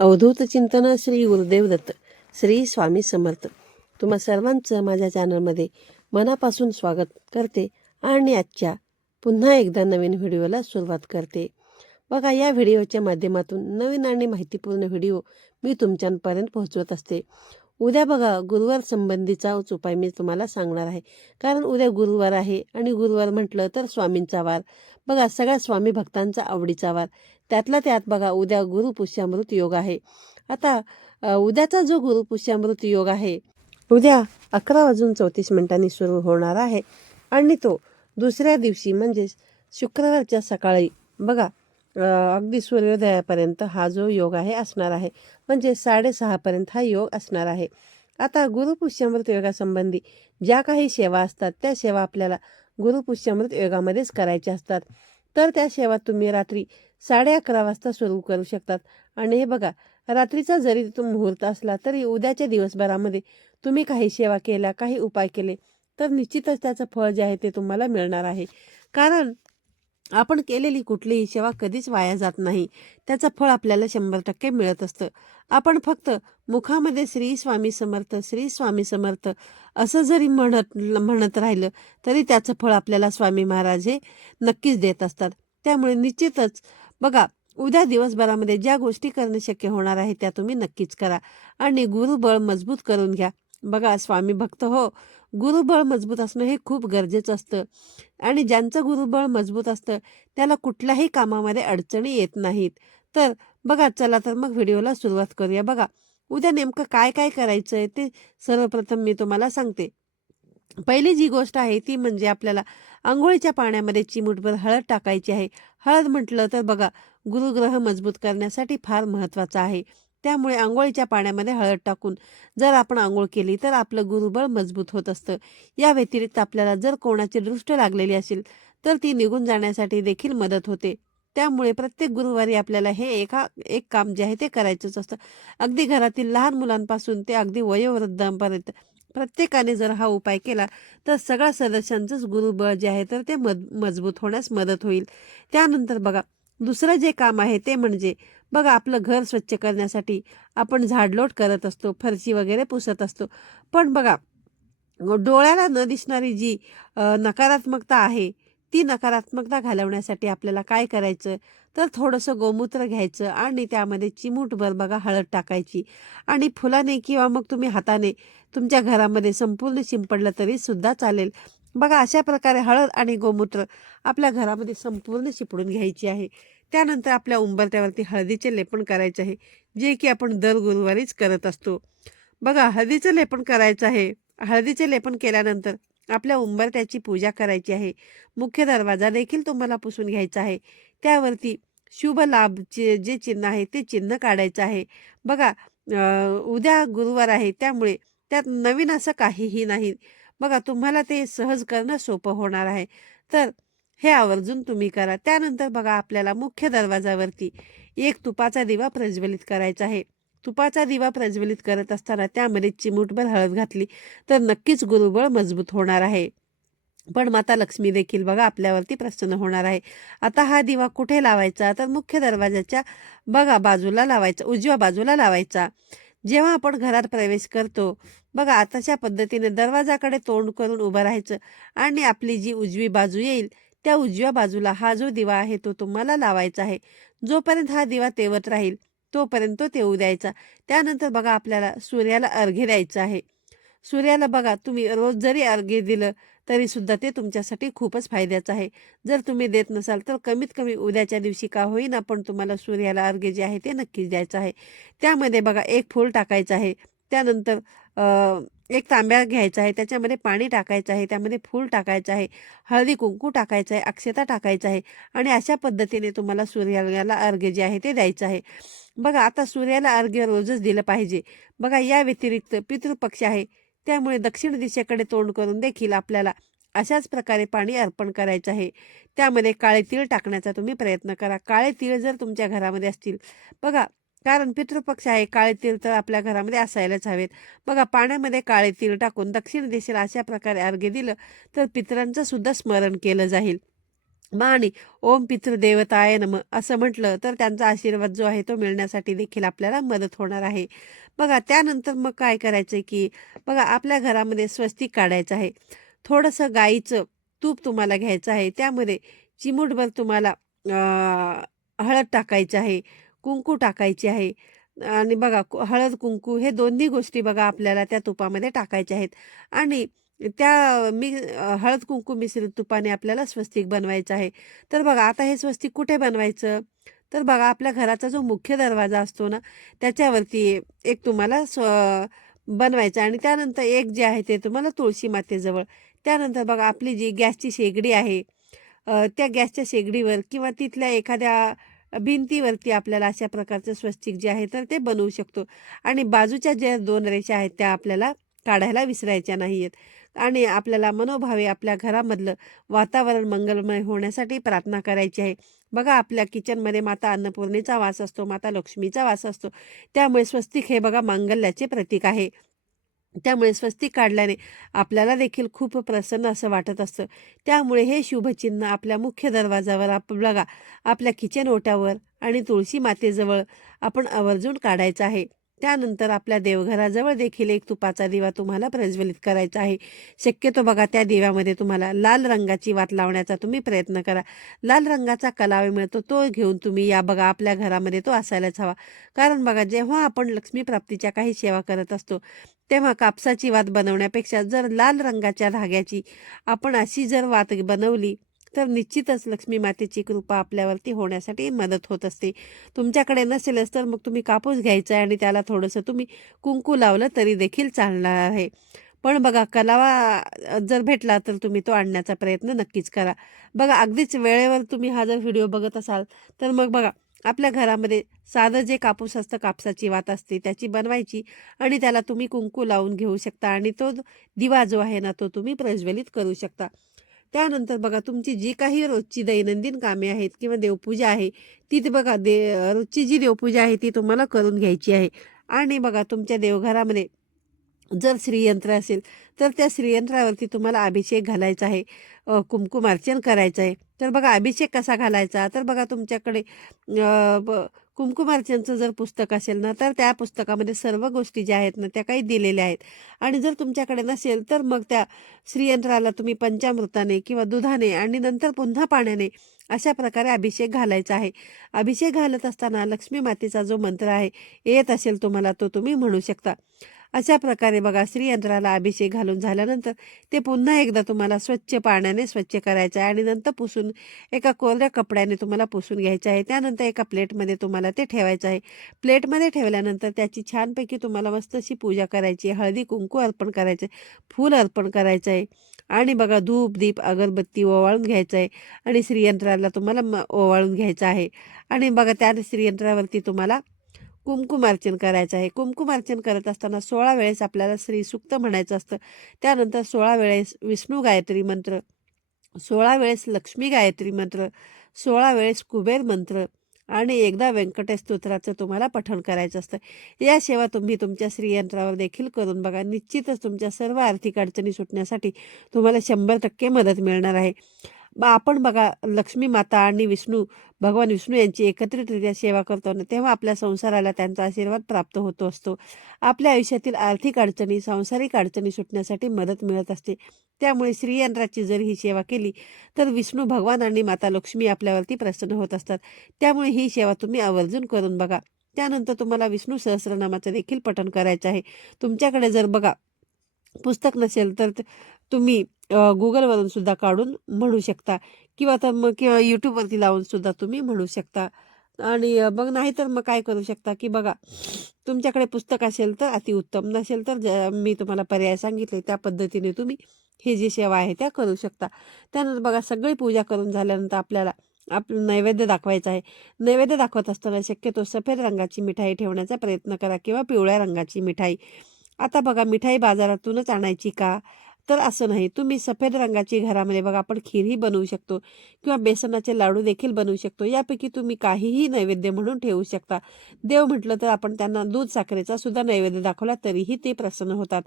अवधूत चिंतन श्री गुरुदेव दत्त श्री स्वामी समर्थ. तुम्हा सर्वांचं माझ्या चॅनलमध्ये मनापासून स्वागत करते आणि आजच्या पुन्हा एकदा नवीन व्हिडिओला सुरुवात करते. बघा या व्हिडिओच्या माध्यमातून नवीन आणि माहितीपूर्ण व्हिडिओ मी तुमच्यापर्यंत पोहोचवत असते. उद्या बघा गुरुवार संबंधीचाच उपाय मी तुम्हाला सांगणार आहे. कारण उद्या गुरुवार आहे आणि गुरुवार म्हटलं तर स्वामींचा वार. बघा सगळ्या स्वामी भक्तांचा आवडीचा वार. त्यातला त्यात बघा उद्या गुरुपुष्यामृत योग आहे. आता उद्याचा जो गुरुपुष्यामृत योग आहे उद्या अकरा वाजून चौतीस मिनिटांनी सुरू होणार आहे. आणि तो दुसऱ्या दिवशी म्हणजेच शुक्रवारच्या सकाळी बघा अगदी सूर्योदयापर्यंत हा जो योग आहे असणार आहे. म्हणजे साडेसहापर्यंत हा योग असणार आहे. आता गुरुपुष्यामृत योगासंबंधी ज्या काही सेवा असतात त्या सेवा आपल्याला गुरुपुष्यामृत योगामध्येच करायच्या असतात. तर त्या सेवा तुम्ही रात्री साडे अकरा वाजता सुरू करू शकतात. आणि हे बघा रात्रीचा जरी तो मुहूर्त असला तरी उद्याच्या दिवसभरामध्ये तुम्ही काही सेवा केल्या काही उपाय केले तर निश्चितच त्याचं फळ जे आहे ते तुम्हाला मिळणार आहे. कारण आपण केलेली कुठलीही सेवा कधीच वाया जात नाही. त्याचं फळ आपल्याला शंभर टक्के मिळत असतं. आपण फक्त मुखामध्ये श्री स्वामी समर्थ श्री स्वामी समर्थ असं जरी म्हणत म्हणत राहिलं तरी त्याचं फळ आपल्याला स्वामी महाराज हे नक्कीच देत असतात. त्यामुळे निश्चितच बघा उद्या दिवसभरामध्ये ज्या गोष्टी करणं शक्य होणार आहे त्या तुम्ही नक्कीच करा. आणि गुरुबळ मजबूत करून घ्या. बघा स्वामी भक्त हो गुरुबळ मजबूत असणं हे खूप गरजेचं असतं. आणि ज्यांचं गुरुबळ मजबूत असतं त्याला कुठल्याही कामामध्ये अडचणी येत नाहीत. तर बघा चला तर मग व्हिडिओला सुरुवात करूया. बघा उद्या नेमकं काय काय करायचं आहे ते सर्वप्रथम मी तुम्हाला सांगते. पहिली जी गोष्ट आहे ती म्हणजे आपल्याला आंघोळीच्या पाण्यामध्ये चिमूटभर हळद टाकायची आहे. हळद म्हटलं तर बघा गुरुग्रह मजबूत करण्यासाठी फार महत्त्वाचं आहे. त्यामुळे आंघोळीच्या पाण्यामध्ये हळद टाकून जर आपण आंघोळ केली तर आपलं गुरुबळ मजबूत होत असतं. या व्यतिरिक्त आपल्याला जर कोणाची दृष्ट लागलेली असेल तर ती निघून जाण्यासाठी देखील मदत होते. त्यामुळे प्रत्येक गुरुवारी आपल्याला हे एका एक काम जे आहे ते करायचंच असतं. अगदी घरातील लहान मुलांपासून ते अगदी वयोवृद्धांपर्यंत प्रत्येकाने जर हा उपाय केला तर सगळ्या सदस्यांचंच गुरुबळ जे आहे तर ते मज मजबूत होण्यास मदत होईल. त्यानंतर बघा दुसरं जे काम आहे ते म्हणजे बघा आपलं घर स्वच्छ करण्यासाठी आपण झाडलोट करत असतो फरशी वगैरे पुसत असतो. पण बघा डोळ्याला न दिसणारी जी नकारात्मकता आहे ती नकारात्मकता घालवण्यासाठी आपल्याला काय करायचं? तर थोडंसं गोमूत्र घ्यायचं आणि त्यामध्ये चिमूटभर बघा हळद टाकायची. आणि फुलाने किंवा मग तुम्ही हाताने तुमच्या घरामध्ये संपूर्ण शिंपडलं तरी सुद्धा चालेल. बघा अशा प्रकारे हळद आणि गोमूत्र आपल्या घरामध्ये संपूर्ण शिपडून घ्यायची आहे. त्यानंतर आपल्या उंबरत्यावरती हळदीचे लेपन करायचे आहे जे की आपण दर गुरुवारीच करत असतो. बघा हळदीचं लेपन करायचं आहे. हळदीचे लेपन केल्यानंतर आपल्या उंबरत्याची पूजा करायची आहे. मुख्य दरवाजा देखील तुम्हाला पुसून घ्यायचा आहे. त्यावरती शुभ लाभचे जे चिन्ह आहे ते चिन्ह काढायचं आहे. बघा उद्या गुरुवार आहे त्यामुळे त्यात नवीन असं काहीही नाही. बघा तुम्हाला ते सहज करणं सोपं होणार आहे. तर हे आवर्जून तुम्ही करा. त्यानंतर बघा आपल्याला मुख्य दरवाजावरती एक तुपाचा दिवा प्रज्वलित करायचा आहे. तुपाचा दिवा प्रज्वलित करत असताना त्यामध्ये चिमूटभर हळद घातली तर नक्कीच गुरुबळ मजबूत होणार आहे. पण माता लक्ष्मी देखील बघा आपल्यावरती प्रसन्न होणार आहे. आता हा दिवा कुठे लावायचा? तर मुख्य दरवाजाच्या बघा बाजूला लावायचा उजव्या बाजूला लावायचा. जेव्हा आपण घरात प्रवेश करतो बघा आताच्या पद्धतीने दरवाजाकडे तोंड करून उभं राहायचं आणि आपली जी उजवी बाजू येईल त्या उजव्या बाजूला हा जो दिवा आहे तो तुम्हाला लावायचा आहे. जोपर्यंत हा दिवा तेवत राहील तोपर्यंत तो तेवू द्यायचा. त्यानंतर बघा आपल्याला सूर्याला अर्घ्य द्यायचं आहे. सूर्याला बघा तुम्ही रोज जरी अर्घ्य दिलं तरी सुद्धा ते तुमच्यासाठी खूपच फायद्याचं आहे. जर तुम्ही देत नसाल तर कमीत कमी उद्याच्या दिवशी का होईना पण तुम्हाला सूर्याला अर्घ्य जे आहे ते नक्कीच द्यायचं आहे. त्यामध्ये बघा एक फूल टाकायचं आहे. त्यानंतर एक तांब्या घ्यायचा आहे त्याच्यामध्ये पाणी टाकायचं आहे त्यामध्ये फूल टाकायचं आहे हळदी कुंकू टाकायचं आहे अक्षता टाकायचं आहे आणि अशा पद्धतीने तुम्हाला सूर्याला अर्घ्य जे आहे ते द्यायचं आहे. बघा आता सूर्याला अर्घ्य रोजच दिलं पाहिजे. बघा या व्यतिरिक्त पितृपक्ष आहे. त्यामुळे दक्षिण दिशेकडे तोंड करून देखील आपल्याला अशाच प्रकारे पाणी अर्पण करायचं आहे. त्यामध्ये काळे तीळ टाकण्याचा तुम्ही प्रयत्न करा. काळे तीळ जर तुमच्या घरामध्ये असतील बघा कारण पितृपक्ष आहे काळे तीळ तर आपल्या घरामध्ये असायलाच हवेत. बघा पाण्यामध्ये काळे तीळ टाकून दक्षिण दिशेला अशा प्रकारे अर्घ्य दिलं तर पितरांचं सुद्धा स्मरण केलं जाईल. मग आणि ओम पितृदेवताय नम असं म्हटलं तर त्यांचा आशीर्वाद जो आहे तो मिळण्यासाठी देखील आपल्याला मदत होणार आहे. बघा त्यानंतर मग काय करायचं आहे की बघा आपल्या घरामध्ये स्वस्तिक काढायचं आहे. थोडंसं गाईचं तूप तुम्हाला घ्यायचं आहे. त्यामध्ये चिमूटभर तुम्हाला हळद टाकायचं आहे. कुंकू टाकायची आहे. आणि बघा हळद कुंकू हे दोन्ही गोष्टी बघा आपल्याला त्या तुपामध्ये टाकायच्या आहेत. आणि त्या मी हळद कुंकू मिश्रित तुपाने आपल्याला स्वस्तिक बनवायचं आहे. तर बघा आता हे स्वस्तिक कुठे बनवायचं? तर बघा आपल्या घराचा जो मुख्य दरवाजा असतो ना त्याच्यावरती एक तुम्हाला स्व बनवायचं आणि त्यानंतर एक जे आहे ते तुम्हाला तुळशी मातेजवळ. त्यानंतर बघा आपली जी गॅसची शेगडी आहे त्या गॅसच्या शेगडीवर किंवा तिथल्या एखाद्या भिंतीवरती आपल्याला अशा प्रकारचं स्वस्तिक जे आहे तर ते बनवू शकतो. आणि बाजूच्या ज्या दोन रेषा आहेत त्या आपल्याला काढायला विसरायच्या नाही आहेत आणि आपल्याला मनोभावे आपल्या घरामधलं वातावरण मंगलमय होण्यासाठी प्रार्थना करायची आहे. बघा आपल्या किचनमध्ये माता अन्नपूर्णेचा वास असतो माता लक्ष्मीचा वास असतो. त्यामुळे स्वस्तिक हे बघा मांगल्याचे प्रतीक आहे. त्यामुळे स्वस्तिक काढल्याने आपल्याला देखील खूप प्रसन्न असं वाटत असतं. त्यामुळे हे शुभचिन्ह आपल्या मुख्य दरवाजावर आप बघा आपल्या किचन ओट्यावर आणि तुळशी मातेजवळ आपण आवर्जून काढायचं आहे. त्यानंतर आपल्या देवघराजवळ देखील एक तुपाचा दिवा तुम्हाला प्रज्वलित करायचा आहे. शक्यतो बघा त्या दिव्यामध्ये तुम्हाला लाल रंगाची वात लावण्याचा तुम्ही प्रयत्न करा. लाल रंगाचा कलावे मिळतो तो घेऊन तुम्ही या बघा आपल्या घरामध्ये तो असायलाच हवा. कारण बघा जेव्हा आपण लक्ष्मी प्राप्तीच्या काही सेवा करत असतो तेव्हा कापसाची वात बनवण्यापेक्षा जर लाल रंगाच्या धाग्याची आपण अशी जर वात बनवली तर निश्चितच लक्ष्मी मातेची कृपा आपल्यावरती होण्यासाठी मदत होत असते. तुमच्याकडे नसेलच तर मग तुम्ही कापूस घ्यायचा आहे आणि त्याला थोडंसं तुम्ही कुंकू लावलं तरी देखील चालणार आहे. पण बघा कलावा जर भेटला तर तुम्ही तो आणण्याचा प्रयत्न नक्कीच करा. बघा अगदीच वेळेवर तुम्ही हा जर व्हिडिओ बघत असाल तर मग बघा आपल्या घरामध्ये साधं जे कापूस असतं कापसाची वात असते त्याची बनवायची आणि त्याला तुम्ही कुंकू लावून घेऊ शकता आणि तो दिवा जो आहे ना तो तुम्ही प्रज्वलित करू शकता. त्यानंतर बघा तुमची जी काही रोजची दैनंदिन कामे आहेत किंवा देवपूजा आहे ती बघा दे रोजची जी देवपूजा आहे ती तुम्हाला करून घ्यायची आहे. आणि बघा तुमच्या देवघरामध्ये जर श्रीयंत्र असेल तर त्या श्रीयंत्रावरती तुम्हाला अभिषेक घालायचा आहे. कुमकुमार्चन करायचं आहे. तर बघा अभिषेक कसा घालायचा? तर बघा तुमच्याकडे ब- कुमकुमार्चनचं जर पुस्तक असेल ना तर त्या पुस्तकामध्ये सर्व गोष्टी ज्या आहेत ना त्या काही दिलेल्या आहेत. आणि जर तुमच्याकडे नसेल तर मग त्या श्रीयंत्राला तुम्ही पंचामृताने किंवा दुधाने आणि नंतर पुन्हा पाण्याने अशा प्रकारे अभिषेक घालायचा आहे. अभिषेक घालत असताना लक्ष्मी मातेचा जो मंत्र आहे येत असेल तुम्हाला तो तुम्ही म्हणू शकता. अशा प्रकारे बघा श्रीयंत्राला अभिषेक घालून झाल्यानंतर ते पुन्हा एकदा तुम्हाला स्वच्छ पाण्याने स्वच्छ करायचं आहे आणि नंतर पुसून एका कोरड्या कपड्याने तुम्हाला पुसून घ्यायचं आहे. त्यानंतर एका प्लेटमध्ये तुम्हाला ते ठेवायचं आहे. प्लेटमध्ये ठेवल्यानंतर त्याची छानपैकी तुम्हाला मस्त अशी पूजा करायची आहे. हळदी कुंकू अर्पण करायचं आहे. फूल अर्पण करायचं आहे. आणि बघा धूप दीप अगरबत्ती ओवाळून घ्यायचं आहे आणि श्रीयंत्राला तुम्हाला म ओवाळून घ्यायचं आहे. आणि बघा त्या श्रीयंत्रावरती तुम्हाला कुमकुमार्चन करायचं आहे. कुमकुमार्चन करत असताना सोळा वेळेस आपल्याला श्री सुक्त म्हणायचं असतं. त्यानंतर सोळा वेळेस विष्णू गायत्री मंत्र सोळा वेळेस लक्ष्मी गायत्री मंत्र सोळा वेळेस कुबेर मंत्र आणि एकदा व्यंकटेश स्तोत्राचं तुम्हाला पठण करायचं असतं. या सेवा तुम्ही तुमच्या श्रीयंत्रावर देखील करून बघा. निश्चितच तुमच्या सर्व आर्थिक अडचणी सुटण्यासाठी तुम्हाला शंभर टक्के मदत मिळणार आहे. मग आपण बघा लक्ष्मी माता आणि विष्णू भगवान विष्णू यांची एकत्रितरित्या सेवा करतो ना तेव्हा आपल्या संसाराला त्यांचा आशीर्वाद प्राप्त होतो असतो. आपल्या आयुष्यातील आर्थिक अडचणी सांसारिक अडचणी सुटण्यासाठी मदत मिळत असते. त्यामुळे श्रीयंत्राची जर ही सेवा केली तर विष्णू भगवान आणि माता लक्ष्मी आपल्यावरती प्रसन्न होत असतात. त्यामुळे ही सेवा तुम्ही आवर्जून करून बघा. त्यानंतर तुम्हाला विष्णू सहस्रनामाचं देखील पठण करायचं आहे. तुमच्याकडे जर बघा पुस्तक नसेल तर तुम्ही गुगलवरून सुद्धा काढून म्हणू शकता. किंवा तर मग किंवा यूट्यूबवरती लावून सुद्धा तुम्ही म्हणू शकता. आणि मग बघ नाही तर मग काय करू शकता की बघा तुमच्याकडे पुस्तक असेल तर अतिउत्तम नसेल तर ज मी तुम्हाला पर्याय सांगितले त्या पद्धतीने तुम्ही ही जी सेवा आहे त्या करू शकता. त्यानंतर बघा सगळी पूजा करून झाल्यानंतर आपल्याला आपलं नैवेद्य दाखवायचं आहे. नैवेद्य दाखवत असताना शक्यतो सफेद रंगाची मिठाई ठेवण्याचा प्रयत्न करा किंवा पिवळ्या रंगाची मिठाई. आता बघा मिठाई बाजारातूनच आणायची का? तर असं नाही. तुम्ही सफेद रंगाची घरामध्ये बघा आपण खीरही बनवू शकतो किंवा बेसनाचे लाडू देखील बनवू शकतो. यापैकी तुम्ही काहीही नैवेद्य म्हणून ठेवू शकता. देव म्हटलं तर आपण त्यांना दूध साखरेचा सुद्धा नैवेद्य दाखवला तरीही ते प्रसन्न होतात.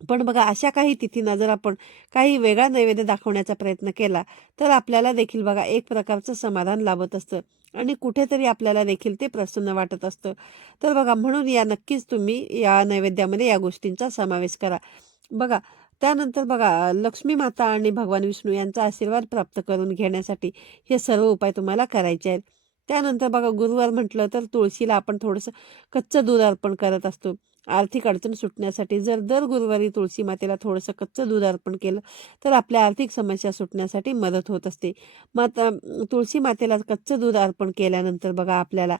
पण बघा अशा काही तिथींना जर आपण काही वेगळा नैवेद्य दाखवण्याचा प्रयत्न केला तर आपल्याला देखील बघा एक प्रकारचं समाधान लाभत असतं आणि कुठेतरी आपल्याला देखील ते प्रसन्न वाटत असतं. तर बघा म्हणून या नक्कीच तुम्ही या नैवेद्यामध्ये या गोष्टींचा समावेश करा. बघा त्यानंतर बघा लक्ष्मी माता आणि भगवान विष्णू यांचा आशीर्वाद प्राप्त करून घेण्यासाठी हे सर्व उपाय तुम्हाला करायचे आहेत. त्यानंतर बघा गुरुवार म्हटलं तर तुळशीला आपण थोडंसं कच्चं दूध अर्पण करत असतो. आर्थिक अडचण सुटण्यासाठी जर दर गुरुवारी तुळशी मातेला थोडंसं कच्चं दूध अर्पण केलं तर आपल्या आर्थिक समस्या सुटण्यासाठी मदत होत असते. माता तुळशी मातेला कच्चं दूध अर्पण केल्यानंतर बघा आपल्याला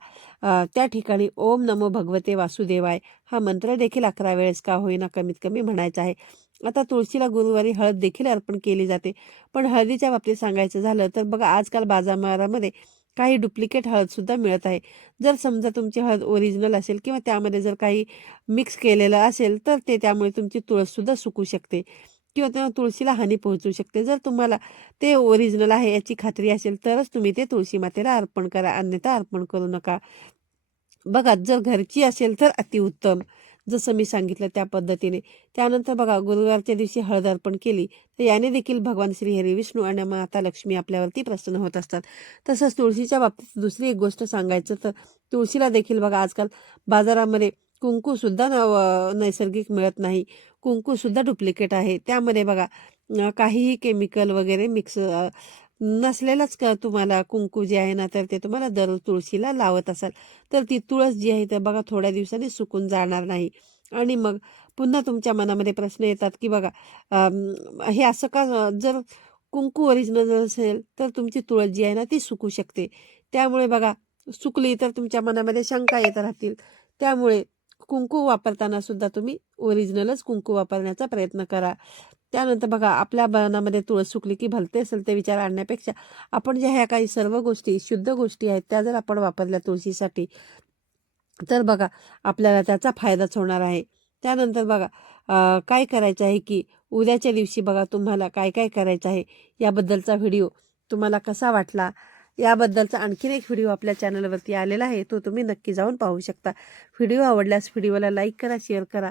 त्या ठिकाणी ओम नमो भगवते वासुदेवाय हा मंत्र देखील अकरा वेळेस का होईना कमीत कमी म्हणायचा आहे. आता तुळशीला गुरुवारी हळद देखील अर्पण केली जाते. पण हळदीच्या बाबतीत सांगायचं झालं तर बघा आजकाल बाजारामध्ये काही डुप्लिकेट हळदसुद्धा मिळत आहे. जर समजा तुमची हळद ओरिजिनल असेल किंवा त्यामध्ये जर काही मिक्स केलेलं असेल तर ते त्यामुळे तुमची तुळससुद्धा सुकू शकते. किंवा त्या तुळशीला हानी पोहोचू शकते. जर तुम्हाला ते ओरिजिनल आहे याची खात्री असेल तरच तुम्ही ते तुळशी मातेला अर्पण करा. अन्यथा अर्पण करू नका. बघा जर घरची असेल तर अतिउत्तम. जसं मी सांगितलं त्या पद्धतीने. त्यानंतर बघा गुरुवारच्या दिवशी हळद अर्पण केली तर याने देखील भगवान श्री हरी विष्णू आणि माता लक्ष्मी आपल्यावरती प्रसन्न होत असतात. तसंच तुळशीच्या बाबतीत दुसरी एक गोष्ट सांगायचं तर तुळशीला देखील बघा आजकाल बाजारामध्ये कुंकूसुद्धा न नैसर्गिक मिळत नाही. कुंकूसुद्धा डुप्लिकेट आहे. त्यामध्ये बघा काहीही केमिकल वगैरे मिक्स नसलेलंच का तुम्हाला कुंकू जे आहे ना तर ते तुम्हाला दर तुळशीला लावत असाल. तर ती तुळस जी आहे तर बघा थोड्या दिवसांनी सुकून जाणार नाही. आणि मग पुन्हा तुमच्या मनामध्ये प्रश्न येतात की बघा हे असं का जर कुंकू ओरिजिनल असेल तर तुमची तुळस जी आहे ना ती सुकू शकते. त्यामुळे बघा सुकली तर तुमच्या मनामध्ये शंका येत राहतील. त्यामुळे कुंकू वापरताना सुद्धा तुम्ही ओरिजिनलच कुंकू वापरण्याचा प्रयत्न करा. त्यानंतर बघा आपल्या मनामध्ये तुळस सुकली की भलते असेल ते विचार आणण्यापेक्षा आपण ज्या ह्या काही सर्व गोष्टी शुद्ध गोष्टी आहेत त्या जर आपण वापरल्या तुळशीसाठी तर बघा आपल्याला त्याचा फायदाच होणार आहे. त्यानंतर बघा काय करायचं आहे की उद्याच्या दिवशी बघा तुम्हाला काय काय करायचं आहे याबद्दलचा व्हिडिओ तुम्हाला कसा वाटला? याबद्दलचा आणखीन एक व्हिडिओ आपल्या चॅनलवरती आलेला आहे तो तुम्ही नक्की जाऊन पाहू शकता. व्हिडिओ आवडल्यास व्हिडिओला लाईक करा शेअर करा.